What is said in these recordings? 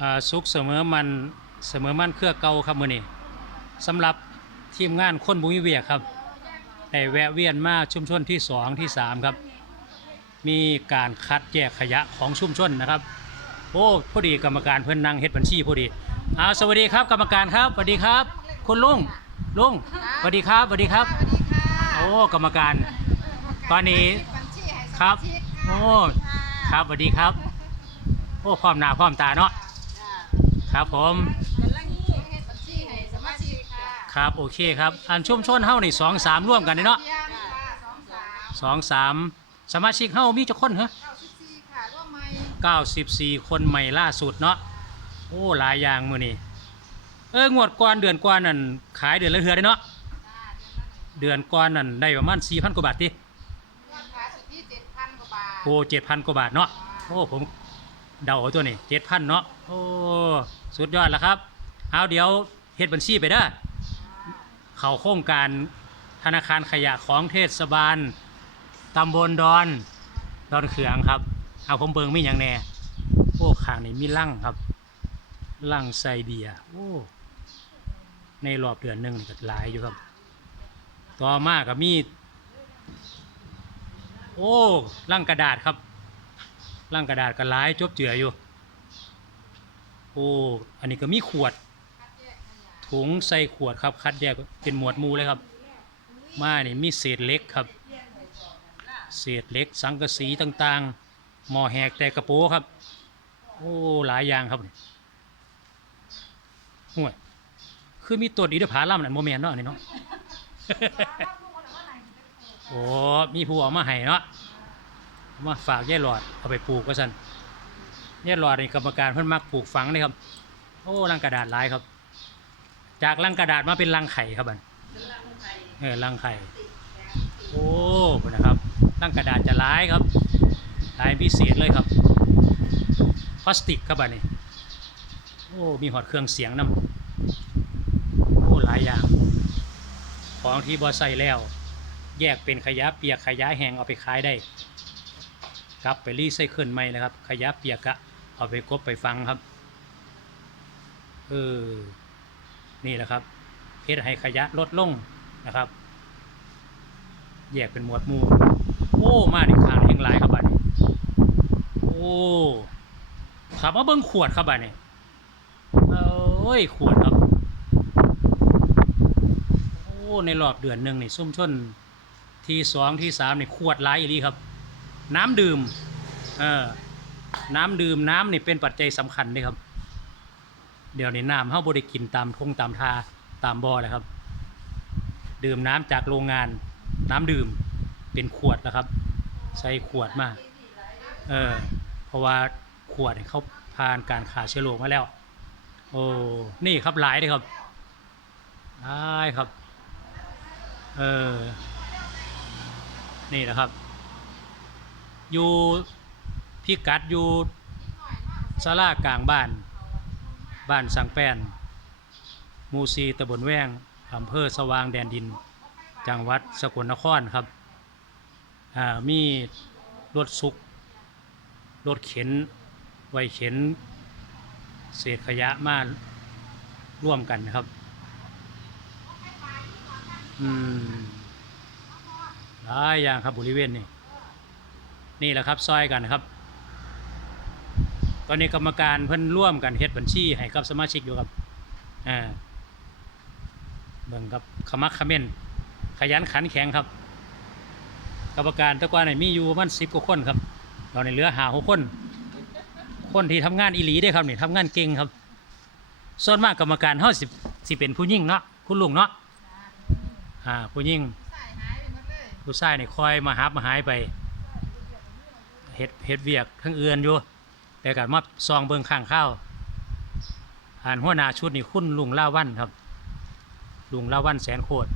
อ่าสุขเสมอมันเสมอมันเครือเก่าครับมื้อนี้สำหรับทีมงานคนบุญเวียกครับได้แวะเวียนมาชุมชนที่2ที่3ครับ มีการคัดแยกขยะของชุมชนนะครับโอ้พอดีกรรมการเพิ่นนั่งเฮ็ดบัญชีพอดีอ้าวสวัสดีครับ กรรมการครับสวัสดีครับ คุณลุงลุงสวัสดีครับสวัสดีครับสวัสดีค่ะโอ้กรรมการ ตอนนี้บัญชีให้สครับมาชิกโอ้ค่ะครับสวัสดีครับ โอ้พร้อมหน้าพร้อมตาเนาะจ้ะ ครับผมครับโอเคครับอันชุ่มชนเฮานี่สองสามร่วมกันเนาะสองสามสมาชิกเฮามีจักคนเหรอเก้าสิบสี่คนใหม่ล่าสุดเนาะโอ้หลายอย่างมือนี้เอองวดก่อนเดือนก่อนนั่นขายเดือนละเทือได้เนาะเดือนก่อนนั่นได้ประมาณ4,000กว่าบาทติยอดขายสุทธิเจ็ดพันกว่าบาทโอ้7,000กว่าบาทเนาะโอ้ผมเดาเอาตัวนี้7,000เนาะโอ้ สุดยอดแล้วครับ เอาเดี๋ยวเฮ็ดบัญชีไปเด้อเขาโครงการธนาคารขยะของเทศบาลตำบลดอนดอนเขืองครับ เอาผมเบิงไม่อย่างแน่โอ้ข้างนี้มีลั่งครับลั่งไซเบียโอ้ในรอบเดือนหนึ่งก็หลายอยู่ครับ ต่อมาก็มี โอ้ลั่งกระดาษครับลั่งกระดาษก็หลายจบเจืออยู่ โอ้ อันนี้ก็มีขวด ถุงใส่ขวดครับ คัดแยกเป็นหมวดหมู่เลยครับ มานี่มีเศษเหล็กครับ เศษเหล็กสังกะสีต่างๆ หมอแหกแต่กระโปรงครับ โอ้ หลายอย่างครับนี่ห่วย คือมีต้นอินทผลัมนั่นโมเมนเนาะอันนี่เนาะ โอ้ มีผู้เอามาให้เนาะ มาฝากแยายหลอด เอาไปปลูกก็สัน ยายหลอดนี่กรรมการเพิ่นมักปลูกฝังเลยครับ โอ้ลังกระดาษหลายครับ จากลังกระดาษมาเป็นลังไข่ครับบันเออลังไข่ โอ้นะครับลังกระดาษจะหลายครับหลายพิเศษเลยครับ พลาสติกครับบันนี้โอ้มีหอดเครื่องเสียงนํโอ้หลายอย่าง ของที่บอใส่แล้ว แยกเป็นขยะเปียกขยะแห้งเอาไปขายได้กลับไปรีไซเคิลใหม่นะครับ ขยะเปียกอะ เอาไปกบไปฟังครับ เออ นี่แหละครับเฮ็ดให้ขยะลดลงนะครับ แยกเป็นหมวดหมู่ โอ้ มาในข้างแห่งหลายครับบัดนี้ โอ้ขับมาเบิ้งขวดครับบัดนี้เอ้ย ขวดครับ โอ้ ในรอบเดือนหนึ่งนี่ส้มชนที่สองที่สามนี่ขวดหลายอีหลีครับ น้ำดื่ม เออ น้ำดื่มน้ำนี่เป็นปัจจัยสำคัญเลยครับ เดี๋ยวนี้น้ำเฮาบ่ได้กินตามทงตามทาตามบ่อเลยครับ ดื่มน้ำจากโรงงาน น้ำดื่มเป็นขวดนะครับ ใส่ขวดมาเออเพราะว่าขวดเขาผ่านการฆ่าเชื้อโรคมาแล้ว โอ้นี่ครับหลายเลยครับหลายครับเออนี่นะครับ อยู่ พิกัดอยู่ศาลากลางบ้าน บ้านสังแปนหมูซีตำบลแวงอำเภอสว่างแดนดิน จังหวัดสกลนครครับมีรถสุกรถเข็นไว้เข็น เศษขยะมาร่วมกันครับ อืมหลายอย่างครับบริเวณนี้นี่แหละครับซอยกันนะครับ ตอนนี้กรรมการเพิ่นร่วมกันเฮ็ดบัญชีให้กับสมาชิกอยู่ครับอ่าเบิ่งครับขมักเขม้นขยันขันแข็งครับ กรรมการตะกอนนี่มีอยู่ประมันสิบกว่าคนครับตอนนี้เหลือหาหกคน คนที่ทำงานอีหลีได้ครับนี่ทำงานเก่งครับ ส่วนมากกรรมการเฮาสิสิเป็นผู้หญิงเนาะคุณลุงเนาะอ่าผู้หญิงใส่หายไปหมดเลยผู้ชายนี่คอยมาหับมาหายไปเฮ็ดเฮ็ดเวียกทั้งเอือนอยู่ แต่ก็มาซองเบิงข้างข้าวอ่านหัวหน้าชุดนี่คุณลุงล่าวันครับ ลุงล่าวันแสนโคตร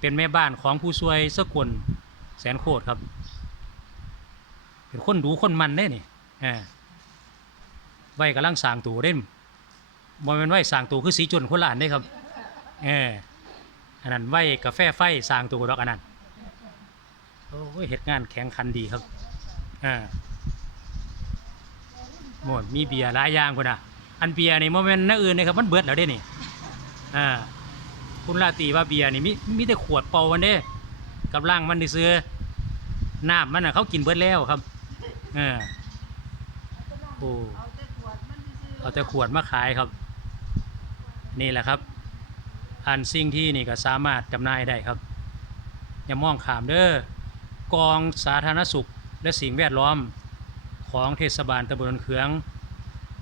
เป็นแม่บ้านของผู้ช่วยสกุลแสนโคตรครับ เป็นคนดูคนมันได้นี่เออไว้กำลังสร้างตูเด้มบ่แม่นไว้สร้างตูคือสีจุนคนละอันได้ครับเอออันนั้นไว้กาแฟไฟสร้างตัวดอกอันนั้นโอ้ยเหตุงานแข็งขันดีครับอ่า หมดมีเบียร์หลายอย่างคนน่ะ อันเบียร์นี่โมเมนต์นั่นอื่นนะครับมันเบิดแล้วเด้นี่อ่าคุณลาตีว่าเบียร์นี่มีมีแต่ขวดเปล่าวันเด้กับร่างมันนี่ซื้อน้ำมันน่ะเขากินเบิดแล้วครับเออโอ้เอาแต่ขวดมันซื้อเอาแต่ขวดมาขายครับ นี่แหละครับอันสิ่งที่นี่ก็สามารถจำหน่ายได้ครับ อย่ามองขามเด้อกองสาธารณสุขและสิ่งแวดล้อม ของเทศบาลตำบลดอนเขือง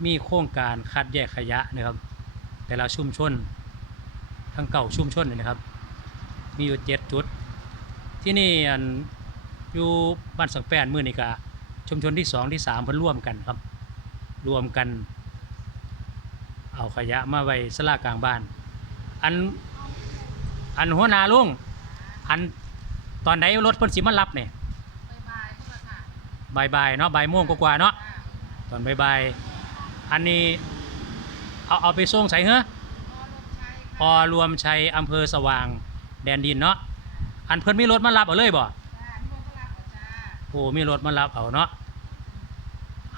มีโครงการคัดแยกขยะนะครับ แต่ละชุมชนทั้งเก่าชุมชนเลยนะครับ มีอยู่เจ็ดจุด ที่นี่อันอยู่บ้านสังแปนมือนี่กะชุมชนที่สองที่สามเพิ่นร่วมกันครับ รวมกัน เอาขยะมาไว้สลากลางบ้าน อันอันหัวนาลุงอันตอนไหนรถเพิ่นสิมารับเนี่ย ไปบายพวกละค่ะ บ่ายๆเนาะบ่ายโมงกว่าๆเนาะอ่าตอนบ่ายๆอันนี้เอาเอาไปส่งใส่เหรอพอรวมใช้ค่ะอรวมชัยอำเภอสว่างแดนดินเนาะอันเพิ่นมีรถมารับเอาเลยบ่จ้านี่พวกก็รับเอาจ้าโอ้มีรถมารับเอาเนาะ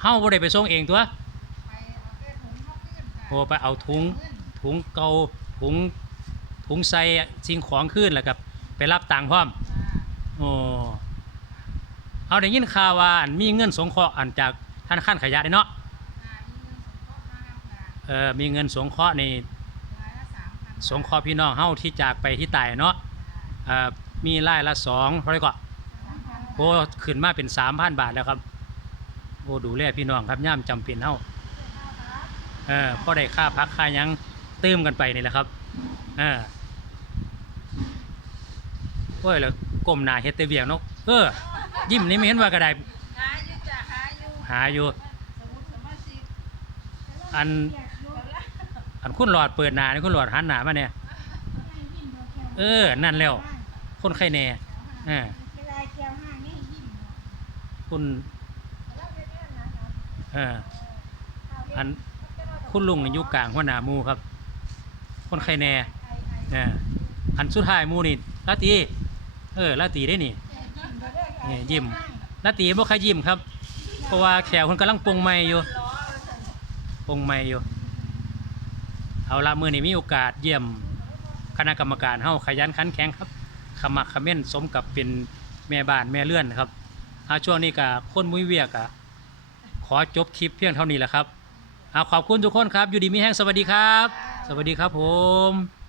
เฮาบ่ได้ไปส่งเองตัวไปเอาแต่ถุงเข้าขึ้นจ้าโอ้ไปเอาถุงขึ้นถุงเก่าถุงถุงใส่สิ่งของขึ้นแล้วกับไปรับตังค์พร้อมจ้าโอ้ เอาได้ยินข่าวว่าอันมีเงินสงเคราะห์อันจากธนาคารขยะได้เนาะจ้ามีเงินสงเคราะห์มาครับจ้าเออมีเงินสงเคราะห์ในรายละสามพันสงเคราะห์พี่น้องเฮาที่จากไปที่ตายเนาะเอ่อมีรายละสองเท่าไหร่ก็สามพันโอ้ขึ้นมาเป็น3,000บาทแล้วครับโอ้ดูแลพี่น้องครับย่ามจำเป็นเฮาเออพอได้ค่าพักค่าหยังเติมกันไปนี่แหละครับเออโอ้ยแล้วก้มหน้าเฮ็ดแต่เวียงเนาะเออ ยิ้มนี่ไม่เห็นว่ากระไดหาอยู่จ้าหาอยู่หาอยู่ สมุดสมาชิกอันอันคุณหลอดเปิดหน้านี่คุณหลอดหันหน้ามาเนี่ยเออ นั่นแล้ว คนไข้แน่เออคุณเอออันคุณลุงนี่อยู่กลางหัวหน้าหมูครับ คนไข้แน่เอออันสุดท้ายหมูนี่ลาตีเออลาตีได้นี่ นี่ยิ้มลาตีบ่ค่อยยิ้มครับ เพราะว่าแขวคนกำลังปรุงใหม่อยู่ปรุงใหม่อยู่ เอาละมือนี้มีโอกาสเยี่ยมคณะกรรมการเฮาขยันขันแข็งครับขมักขม้นสมกับเป็นแม่บ้านแม่เลื่อนครับอาช่วงนี้ก็คนมุ้ยเวียกอะขอจบคลิปเพียงเท่านี้แหละครับเอาขอบคุณทุกคนครับ อยู่ดีมีแห้งสวัสดีครับ สวัสดีครับผม